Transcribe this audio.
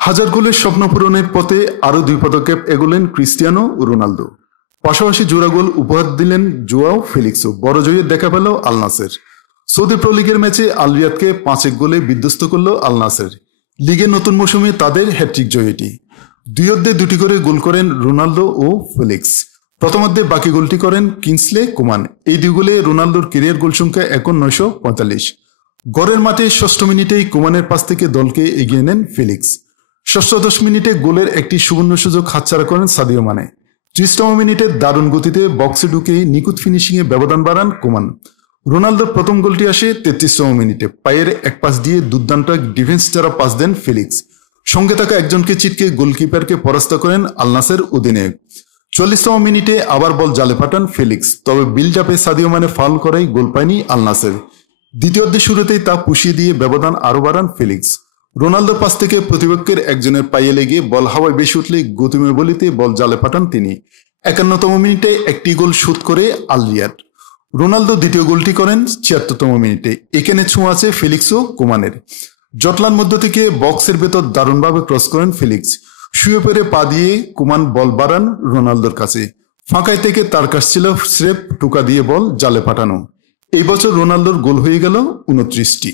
হাজার গোলের স্বপ্ন পূরণের পথে আরও 2 পদক্ষেপ এগোলেন ক্রিস্টিয়ানো রোনালদো। পাশাপাশি জোড়া গোল উপহার দিলেন জোয়াও ফেলিক্সও। বড় জয়ের দেখা পেল আল নাসের। সৌদি প্রো লিগের ম্যাচে আল রিয়াদকে 5-1 গোলে বিধ্বস্ত করল আল নাসের। লিগের নতুন মৌসুমে তাদের হ্যাট্রিক জয় এটি। 2 অর্ধে 2টি করে গোল করেন রোনালদো ও ফেলিক্স। প্রথমার্ধে বাকি গোলটি করেন কিংসলে কোমান। এই 2 গোলে রোনালদোর ক্যারিয়ার গোল সংখ্যা এখন 945। গড়ের মাঠে 6ষ্ঠ মিনিটেই কোমানের পাস থেকে দলকে এগিয়ে নেন ফেলিক্স। 10 মিনিটে গোলের একটি সুবর্ণ সুযোগ হাতছাড়া করেন সাদিও মানে। 30তম মিনিটে দারুণ গতিতে বক্সে ঢুকে নিখুঁত ফিনিশিংয়ে ব্যবধান বাড়ান কোমান। রোনালদোর প্রথম গোলটি আসে 33তম মিনিটে। পায়ের এক পাস দিয়ে দুর্দান্ত এক ডিফেন্স ছাড়া পাস দেন ফেলিক্স। সঙ্গে থাকা একজনকে ছিটকে গোলকিপারকে পরাস্ত করেন আল নাসের অধিনায়ক। 44তম মিনিটে আবার বল জালে পাঠান ফেলিক্স। তবে বিল্ড আপে সাদিও মানে ফাউল করায় গোল পায়নি আল নাসের। দ্বিতীয়ার্ধের শুরুতেই তা পুষিয়ে দিয়ে ব্যবধান আরও বাড়ান ফেলিক্স। রোনালদোর পাস থেকে প্রতিপক্ষের একজনের পায়ে লেগে বল হাওয়ায় বেশি উঠলে গতিময় বলিতে বল জালে পাঠান তিনি। 51তম মিনিটে একটি গোল শোধ করে আল রিয়াদ। রোনালদো দ্বিতীয় গোলটি করেন 76তম মিনিটে। এখানে ছোঁয়া আছে ফেলিক্স ও কোমানের। জটলার মধ্য থেকে বক্সের ভেতর দারুণভাবে ক্রস করেন ফেলিক্স। শুয়ে পড়ে পা দিয়ে কোমান বল বাড়ান রোনালদোর কাছে। ফাঁকায় থেকে তার কাছ ছিল স্রেফ টোকা দিয়ে বল জালে পাঠানো। এই বছর রোনালদোর গোল হয়ে গেল 29টি।